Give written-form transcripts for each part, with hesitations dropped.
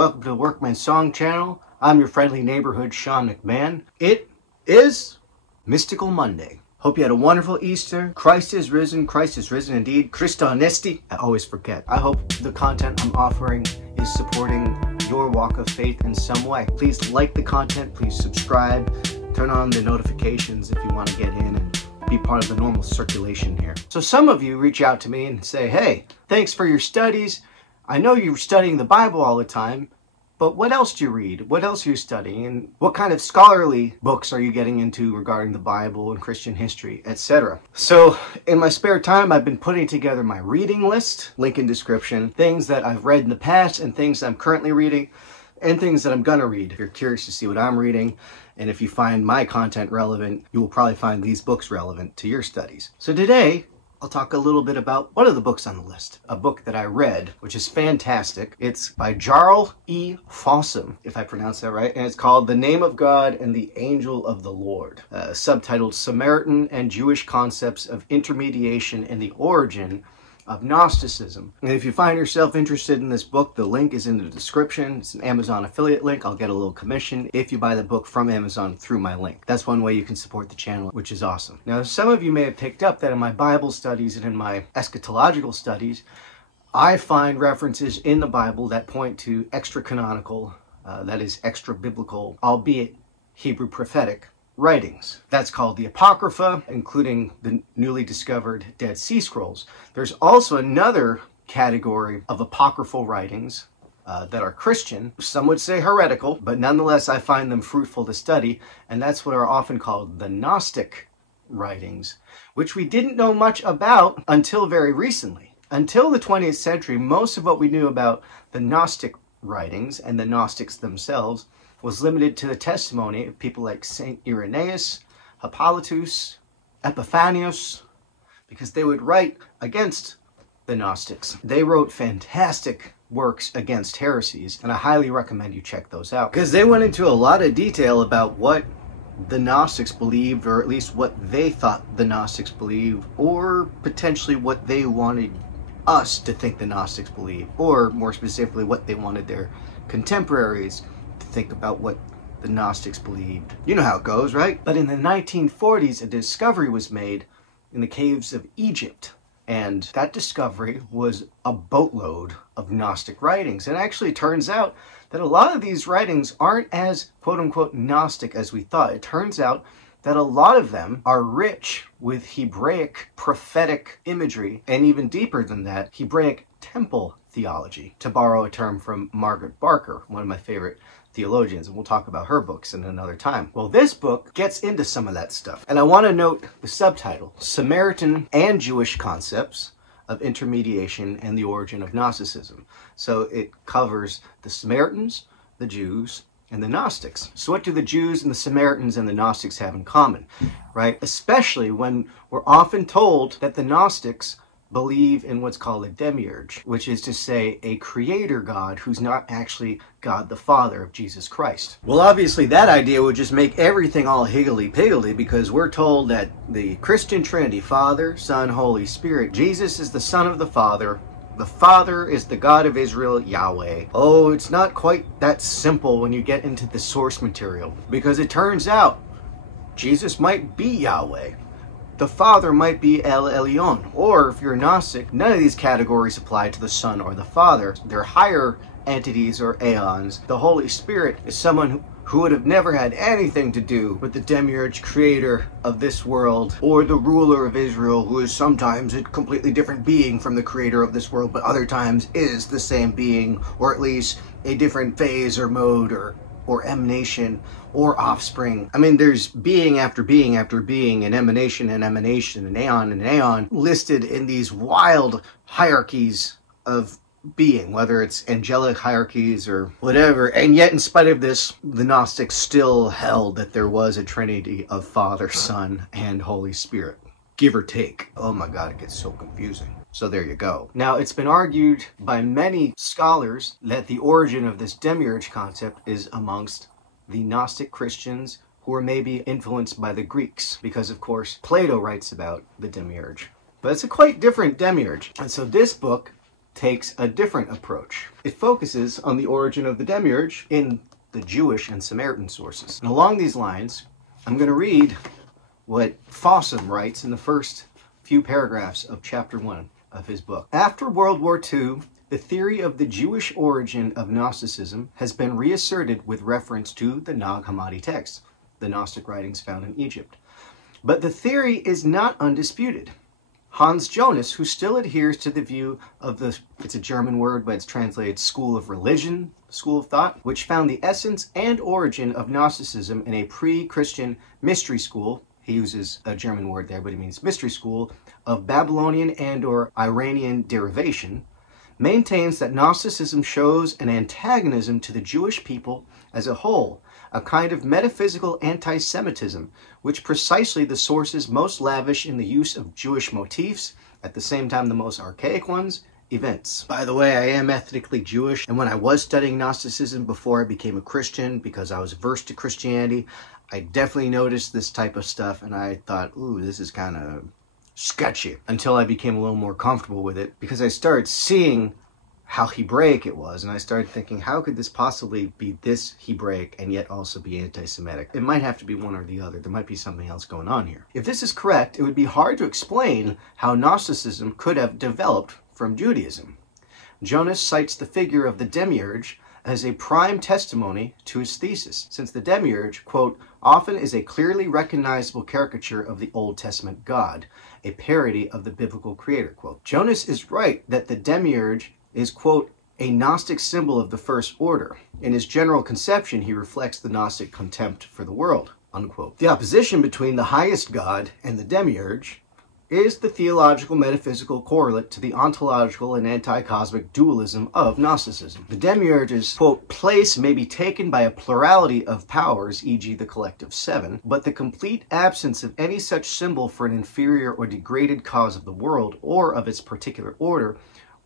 Welcome to the Workman Song Channel. I'm your friendly neighborhood Sean McMahon. It is Mystical Monday. Hope you had a wonderful Easter. Christ is risen indeed. Christa Anesti. I always forget. I hope the content I'm offering is supporting your walk of faith in some way. Please like the content, please subscribe, turn on the notifications if you want to get in and be part of the normal circulation here. So some of you reach out to me and say, hey, thanks for your studies. I know you're studying the Bible all the time, but what else do you read? What else are you studying? And what kind of scholarly books are you getting into regarding the Bible and Christian history, etc.? So in my spare time, I've been putting together my reading list, link in description, things that I've read in the past and things that I'm currently reading and things that I'm gonna read. If you're curious to see what I'm reading, and if you find my content relevant, you will probably find these books relevant to your studies. So today, I'll talk a little bit about one of the books on the list. A book that I read, which is fantastic. It's by Jarl E. Fossum, if I pronounce that right, and it's called The Name of God and the Angel of the Lord, subtitled Samaritan and Jewish Concepts of Intermediation and the Origin of Gnosticism. And if you find yourself interested in this book, the link is in the description. It's an Amazon affiliate link. I'll get a little commission if you buy the book from Amazon through my link. That's one way you can support the channel, which is awesome. Now, some of you may have picked up that in my Bible studies and in my eschatological studies, I find references in the Bible that point to extra-canonical, that is extra-biblical, albeit Hebrew prophetic, writings. That's called the Apocrypha, including the newly discovered Dead Sea Scrolls. There's also another category of apocryphal writings that are Christian. Some would say heretical, but nonetheless I find them fruitful to study, and that's what are often called the Gnostic writings, which we didn't know much about until very recently. Until the 20th century, most of what we knew about the Gnostic writings and the Gnostics themselves was limited to the testimony of people like Saint Irenaeus, Hippolytus, Epiphanius, because they would write against the Gnostics. They wrote fantastic works against heresies, and I highly recommend you check those out, because they went into a lot of detail about what the Gnostics believed, or at least what they thought the Gnostics believed, or potentially what they wanted us to think the Gnostics believed, or more specifically what they wanted their contemporaries think about what the Gnostics believed. You know how it goes, right? But in the 1940s, a discovery was made in the caves of Egypt. And that discovery was a boatload of Gnostic writings. And actually, it turns out that a lot of these writings aren't as quote-unquote Gnostic as we thought. It turns out that a lot of them are rich with Hebraic prophetic imagery, and even deeper than that, Hebraic temple theology, to borrow a term from Margaret Barker, one of my favorite theologians, and we'll talk about her books in another time. Well, this book gets into some of that stuff, and I want to note the subtitle, Samaritan and Jewish Concepts of Intermediation and the Origin of Gnosticism. So it covers the Samaritans, the Jews, and the Gnostics. So what do the Jews and the Samaritans and the Gnostics have in common, right? Especially when we're often told that the Gnostics believe in what's called a Demiurge, which is to say a creator God who's not actually God the Father of Jesus Christ. Well, obviously that idea would just make everything all higgledy-piggledy, because we're told that the Christian Trinity, Father, Son, Holy Spirit, Jesus is the Son of the Father is the God of Israel, Yahweh. Oh, it's not quite that simple when you get into the source material, because it turns out Jesus might be Yahweh. The Father might be El Elyon, or if you're Gnostic, none of these categories apply to the Son or the Father. They're higher entities or aeons. The Holy Spirit is someone who would have never had anything to do with the Demiurge, creator of this world, or the ruler of Israel, who is sometimes a completely different being from the creator of this world, but other times is the same being, or at least a different phase or mode or emanation or offspring. I mean, there's being after being after being, and emanation and emanation, and aeon listed in these wild hierarchies of being, whether it's angelic hierarchies or whatever. And yet, in spite of this, the Gnostics still held that there was a trinity of Father, Son, and Holy Spirit. Give or take. Oh my God, it gets so confusing. So there you go. Now, it's been argued by many scholars that the origin of this Demiurge concept is amongst the Gnostic Christians who are maybe influenced by the Greeks, because of course Plato writes about the Demiurge. But it's a quite different Demiurge. And so this book takes a different approach. It focuses on the origin of the Demiurge in the Jewish and Samaritan sources. And along these lines, I'm going to read what Fossum writes in the first few paragraphs of chapter 1 of his book. After World War II, the theory of the Jewish origin of Gnosticism has been reasserted with reference to the Nag Hammadi texts, the Gnostic writings found in Egypt. But the theory is not undisputed. Hans Jonas, who still adheres to the view of it's a German word, but it's translated school of religion, school of thought, which found the essence and origin of Gnosticism in a pre-Christian mystery school. He uses a German word there, but he means mystery school of Babylonian and or Iranian derivation, maintains that Gnosticism shows an antagonism to the Jewish people as a whole, a kind of metaphysical anti-Semitism, which precisely the sources most lavish in the use of Jewish motifs, at the same time the most archaic ones, events. By the way, I am ethnically Jewish, and when I was studying Gnosticism before I became a Christian, because I was averse to Christianity, I definitely noticed this type of stuff, and I thought, ooh, this is kind of sketchy, until I became a little more comfortable with it, because I started seeing how Hebraic it was, and I started thinking, how could this possibly be this Hebraic and yet also be anti-Semitic? It might have to be one or the other. There might be something else going on here. If this is correct, it would be hard to explain how Gnosticism could have developed from Judaism. Jonas cites the figure of the Demiurge as a prime testimony to his thesis, since the Demiurge, quote, often is a clearly recognizable caricature of the Old Testament God, a parody of the biblical creator, quote. Jonas is right that the Demiurge is, quote, a Gnostic symbol of the first order. In his general conception, he reflects the Gnostic contempt for the world, unquote. The opposition between the highest God and the Demiurge is the theological metaphysical correlate to the ontological and anti-cosmic dualism of Gnosticism. The Demiurge's, quote, place may be taken by a plurality of powers, e.g. the collective seven, but the complete absence of any such symbol for an inferior or degraded cause of the world, or of its particular order,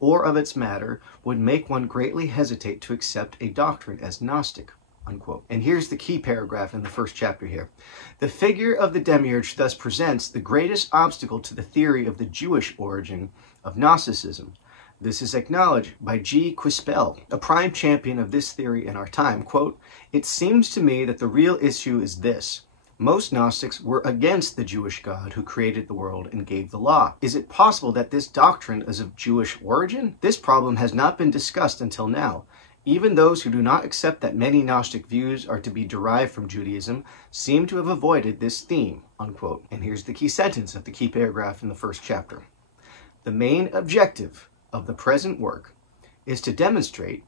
or of its matter, would make one greatly hesitate to accept a doctrine as Gnostic, unquote. And here's the key paragraph in the first chapter here. The figure of the Demiurge thus presents the greatest obstacle to the theory of the Jewish origin of Gnosticism. This is acknowledged by G. Quispel, a prime champion of this theory in our time. Quote, it seems to me that the real issue is this. Most Gnostics were against the Jewish God who created the world and gave the law. Is it possible that this doctrine is of Jewish origin? This problem has not been discussed until now. Even those who do not accept that many Gnostic views are to be derived from Judaism seem to have avoided this theme, unquote. And here's the key sentence of the key paragraph in the first chapter. The main objective of the present work is to demonstrate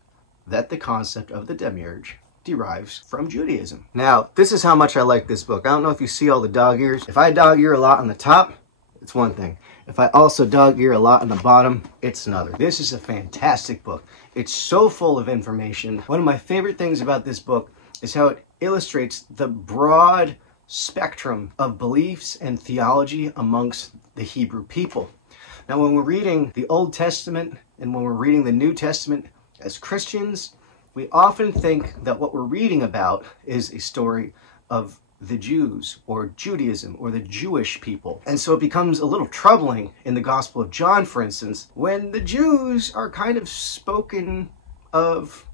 that the concept of the Demiurge derives from Judaism. Now, this is how much I like this book. I don't know if you see all the dog ears. If I dog ear a lot on the top, it's one thing. If I also dog ear a lot on the bottom, it's another. This is a fantastic book. It's so full of information. One of my favorite things about this book is how it illustrates the broad spectrum of beliefs and theology amongst the Hebrew people. Now, when we're reading the Old Testament and when we're reading the New Testament as Christians, we often think that what we're reading about is a story of the Jews or Judaism or the Jewish people. And so it becomes a little troubling in the Gospel of John, for instance, when the Jews are kind of spoken of,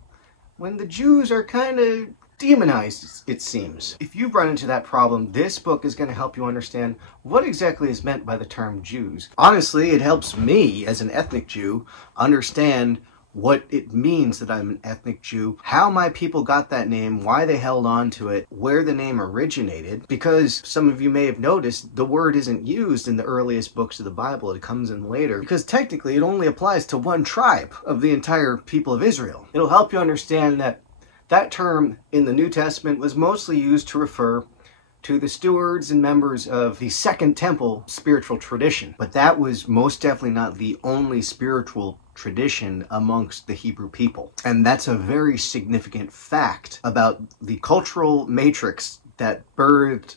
when the Jews are kind of demonized, it seems. If you've run into that problem, this book is going to help you understand what exactly is meant by the term Jews. Honestly, it helps me as an ethnic Jew understand what it means that I'm an ethnic Jew, how my people got that name, why they held on to it, where the name originated, because some of you may have noticed the word isn't used in the earliest books of the Bible. It comes in later, because technically it only applies to one tribe of the entire people of Israel. It'll help you understand that that term in the New Testament was mostly used to refer to the stewards and members of the Second Temple spiritual tradition. But that was most definitely not the only spiritual tradition amongst the Hebrew people. And that's a very significant fact about the cultural matrix that birthed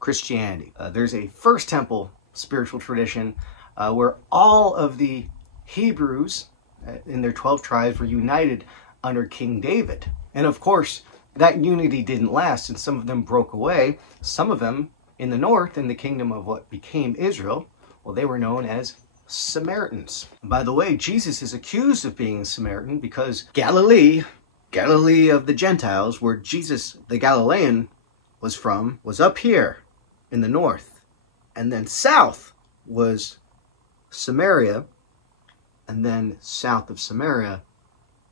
Christianity. There's a First Temple spiritual tradition where all of the Hebrews in their 12 tribes were united under King David. And of course, that unity didn't last, and some of them broke away. Some of them in the north, in the kingdom of what became Israel, well, they were known as Samaritans. By the way, Jesus is accused of being a Samaritan because Galilee of the Gentiles, where Jesus, the Galilean, was from, was up here in the north. And then south was Samaria. And then south of Samaria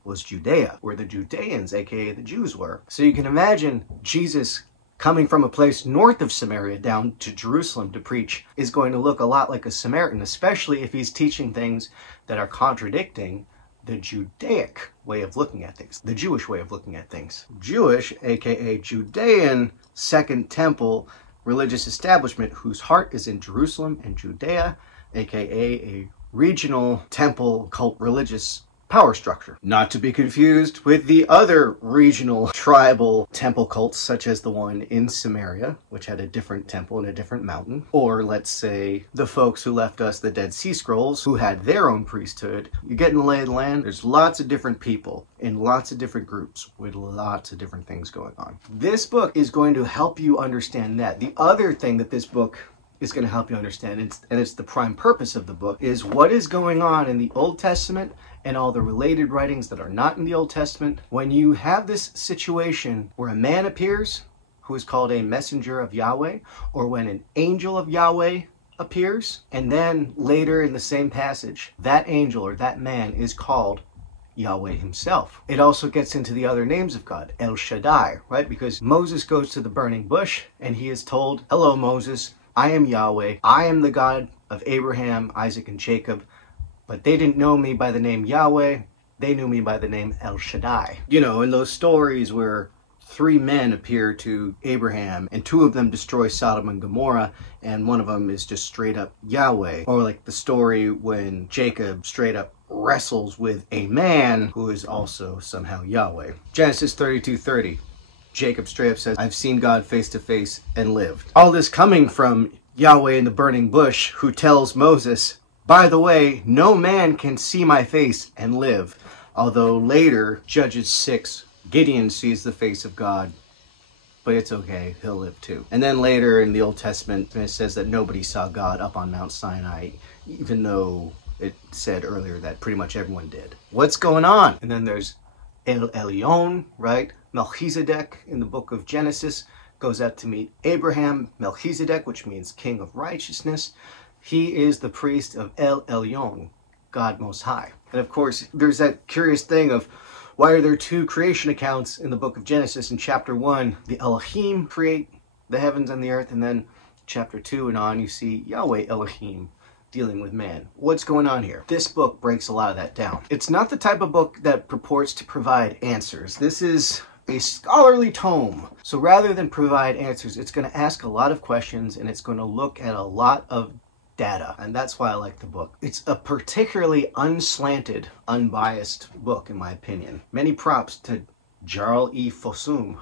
was Judea, where the Judeans, aka the Jews, were. So you can imagine Jesus coming from a place north of Samaria down to Jerusalem to preach is going to look a lot like a Samaritan, especially if he's teaching things that are contradicting the Judaic way of looking at things, the Jewish way of looking at things. Jewish, aka Judean, Second Temple religious establishment whose heart is in Jerusalem and Judea, aka a regional temple cult religious power structure. Not to be confused with the other regional tribal temple cults, such as the one in Samaria, which had a different temple in a different mountain. Or let's say the folks who left us the Dead Sea Scrolls, who had their own priesthood. You get in the lay of the land, there's lots of different people in lots of different groups with lots of different things going on. This book is going to help you understand that. The other thing that this book is going to help you understand, and it's the prime purpose of the book, is what is going on in the Old Testament and all the related writings that are not in the Old Testament. When you have this situation where a man appears who is called a messenger of Yahweh, or when an angel of Yahweh appears, and then later in the same passage, that angel or that man is called Yahweh himself. It also gets into the other names of God, El Shaddai, right? Because Moses goes to the burning bush and he is told, "Hello, Moses, I am Yahweh. I am the God of Abraham, Isaac, and Jacob. But they didn't know me by the name Yahweh. They knew me by the name El Shaddai." You know, in those stories where three men appear to Abraham and two of them destroy Sodom and Gomorrah and one of them is just straight up Yahweh. Or like the story when Jacob straight up wrestles with a man who is also somehow Yahweh. Genesis 32:30. Jacob straight up says, "I've seen God face to face and lived." All this coming from Yahweh in the burning bush, who tells Moses, "By the way, no man can see my face and live." Although later, Judges 6, Gideon sees the face of God, but it's okay, he'll live too. And then later in the Old Testament, it says that nobody saw God up on Mount Sinai, even though it said earlier that pretty much everyone did. What's going on? And then there's El Elyon, right? Melchizedek in the book of Genesis goes out to meet Abraham. Melchizedek, which means king of righteousness. He is the priest of El Elyon, God Most High. And of course, there's that curious thing of why are there two creation accounts in the book of Genesis? In chapter 1, the Elohim create the heavens and the earth, and then chapter 2 and on, you see Yahweh Elohim dealing with man. What's going on here? This book breaks a lot of that down. It's not the type of book that purports to provide answers. This is a scholarly tome. So rather than provide answers, it's going to ask a lot of questions and it's going to look at a lot of data. And that's why I like the book. It's a particularly unslanted, unbiased book, in my opinion. Many props to Jarl E. Fossum.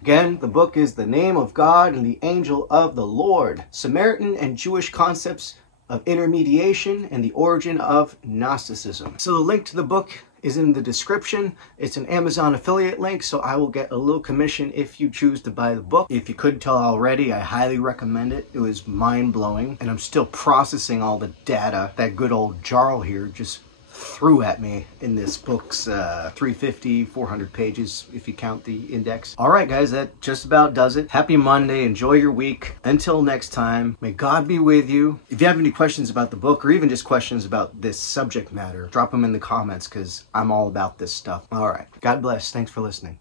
Again, the book is The Name of God and the Angel of the Lord. Samaritan and Jewish Concepts of Intermediation and the Origin of Gnosticism. So the link to the book is in the description. It's an Amazon affiliate link, so I will get a little commission if you choose to buy the book. If you couldn't tell already, I highly recommend it. It was mind-blowing, and I'm still processing all the data that good old Jarl here just threw at me in this book's 350, 400 pages if you count the index. All right, guys, that just about does it. Happy Monday. Enjoy your week. Until next time, may God be with you. If you have any questions about the book or even just questions about this subject matter, drop them in the comments because I'm all about this stuff. All right. God bless. Thanks for listening.